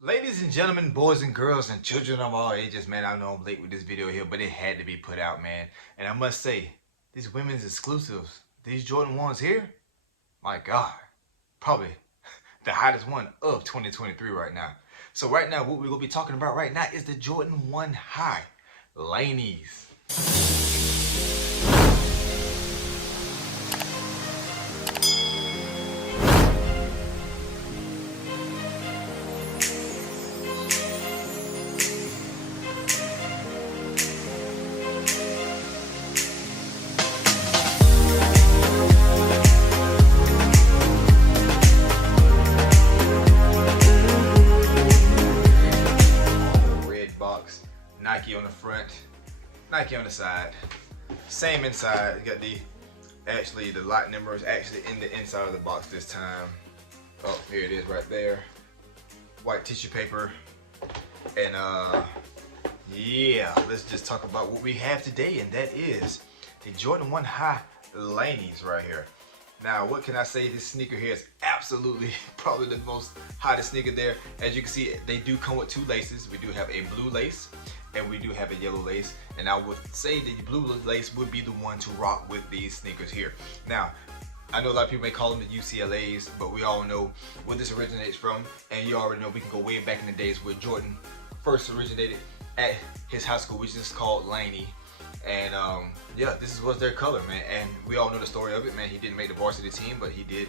Ladies and gentlemen, boys and girls, and children of all ages, man, I know I'm late with this video here, but it had to be put out, man. And I must say, these women's exclusives, these Jordan 1s here, my God, probably the hottest one of 2023 right now. So right now, what we're going to be talking about right now is the Jordan 1 High Laney's. Nike on the front, Nike on the side, same inside. You got the lot number is actually in the inside of the box this time. Oh, here it is right there. White tissue paper. And yeah, let's just talk about what we have today, and that is the Jordan 1 High Laney's right here. Now, what can I say? This sneaker here is absolutely probably the most hottest sneaker there. As you can see, they do come with two laces. We do have a blue lace and we do have a yellow lace. And I would say the blue lace would be the one to rock with these sneakers here. Now, I know a lot of people may call them the UCLA's, but we all know where this originates from. And you already know we can go way back in the days where Jordan first originated at his high school, which is called Laney. And yeah, this was their color, man. And we all know the story of it, man. He didn't make the varsity team, but he did,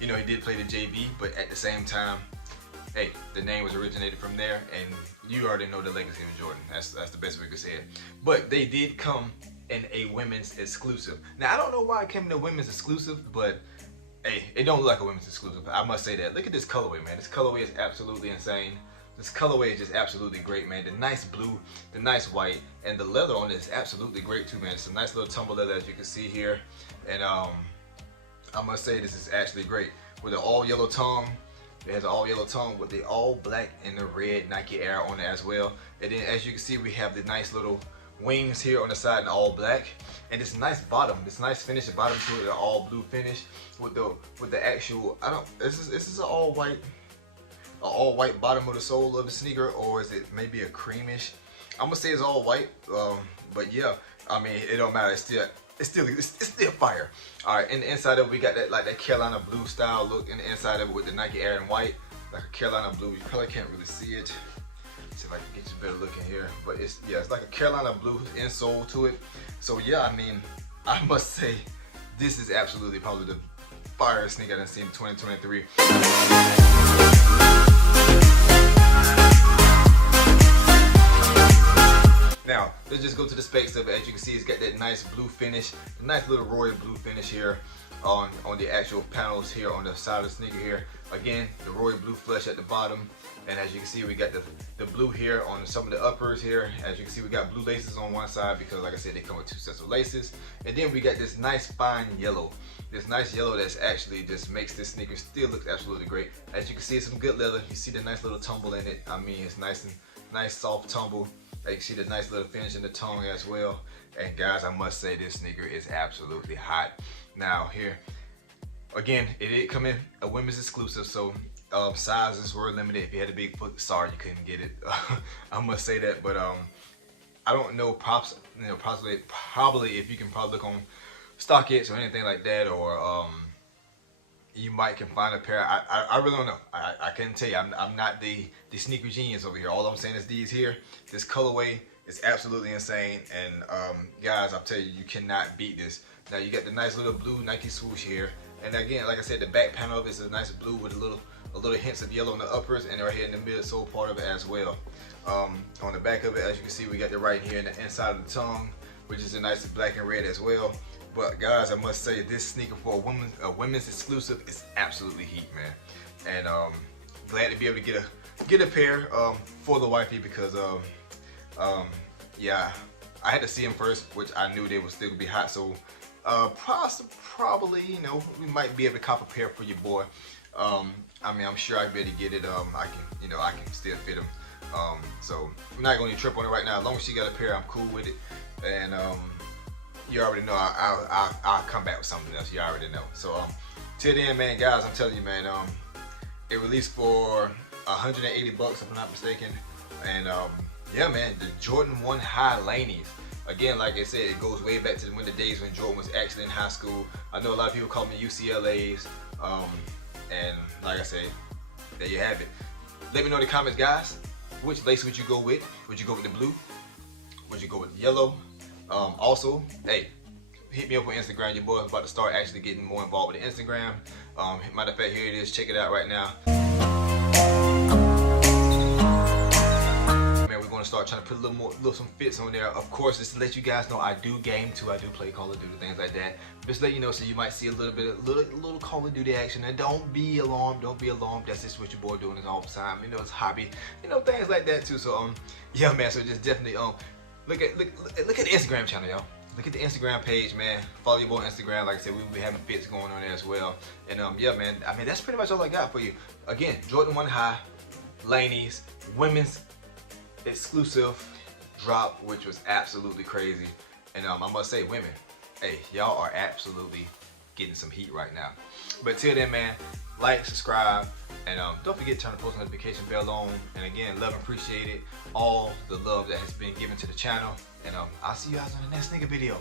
he did play the JV. But at the same time, hey, the name was originated from there, and you already know the legacy of Jordan. That's the best way to say it. But they did come in a women's exclusive. Now, I don't know why it came in a women's exclusive, but hey, it don't look like a women's exclusive. I must say that. Look at this colorway, man. This colorway is absolutely insane. This colorway is just absolutely great, man. The nice blue, the nice white, and the leather on it is absolutely great too, man. It's a nice little tumble leather, as you can see here. And I must say this is actually great. With the all yellow tongue, it has an all yellow tongue with the all black and the red Nike Air on it as well. And then as you can see, we have the nice little wings here on the side in all black. And this nice bottom, this nice finish, the bottom to it, the all blue finish with the actual, this is an all white bottom of the sole of the sneaker, or is it maybe a creamish? I'm gonna say it's all white, but yeah, I mean, it don't matter. It's still fire. All right, in the inside of it, we got that that Carolina blue style look in the inside of it with the Nike Air in white, like a Carolina blue. You probably can't really see it. See if I can get you a better look in here, but it's like a Carolina blue insole to it. So yeah, I mean, I must say this is absolutely probably the fire sneaker I've seen in 2023. Now, let's just go to the specs of it. As you can see, it's got that nice blue finish, a nice little royal blue finish here on the actual panels here on the side of the sneaker here. Again, the royal blue flesh at the bottom. And as you can see, we got the blue here on some of the uppers here. As you can see, we got blue laces on one side because, like I said, they come with two sets of laces. And then we got this nice fine yellow. This nice yellow that's actually just makes this sneaker still look absolutely great. As you can see, it's some good leather. You see the nice little tumble in it. I mean, it's nice soft tumble. You can see the nice little finish in the tongue as well. And guys, I must say this sneaker is absolutely hot. Now here, again, it did come in a women's exclusive, so sizes were limited. If you had a big foot, sorry you couldn't get it. I must say that, but I don't know, probably if you can probably look on StockX or anything like that, or you might can find a pair. I really don't know. I couldn't tell you. I'm not the sneaker genius over here. All I'm saying is these here, this colorway is absolutely insane. And guys, I'll tell you, you cannot beat this. Now you got the nice little blue Nike swoosh here. And again, like I said, the back panel of it is a nice blue with a little hints of yellow on the uppers, and right here in the midsole part of it as well. On the back of it, as you can see, we got the writing here in the inside of the tongue, which is a nice black and red as well. But guys, I must say this sneaker for a women's exclusive is absolutely heat, man. And glad to be able to get a pair for the wifey, because yeah, I had to see them first, which I knew they would still be hot. So probably, we might be able to cop a pair for your boy. I mean, I'm sure I'd be able to get it. I can still fit them. So I'm not going to trip on it right now. As long as she got a pair, I'm cool with it. And you already know I'll come back with something else. You already know. So till then, man, guys, I'm telling you, man, it released for $180 if I'm not mistaken. And yeah, man, the Jordan 1 High Laneys. Again, like I said, it goes way back to when the days when Jordan was actually in high school. I know a lot of people call me UCLA's, and like I said, there you have it. Let me know in the comments, guys, which lace would you go with? Would you go with the blue? Would you go with the yellow? Also, hey, hit me up on Instagram. Your boy's about to start actually getting more involved with the Instagram. Matter of fact, here it is. Check it out right now. Man, we're gonna start trying to put some fits on there. Of course, just to let you guys know, I do game too. I do play Call of Duty, things like that. Just let you know, so you might see a little Call of Duty action. And don't be alarmed. Don't be alarmed. That's just what your boy doing all the time. You know, it's hobby. You know, things like that too. So yeah, man. So just definitely look at the Instagram channel, y'all. Look at the Instagram page, man. Follow your boy on Instagram. Like I said, we will be having fits going on there as well. And yeah, man. I mean, that's pretty much all I got for you. Again, Jordan 1 High, Laney's, women's exclusive drop, which was absolutely crazy. And I must say, women, hey, y'all are absolutely getting some heat right now. But till then, man, like, subscribe, and don't forget to turn the post notification bell on. And again, love and appreciate it, all the love that has been given to the channel. And I'll see you guys on the next nigga video.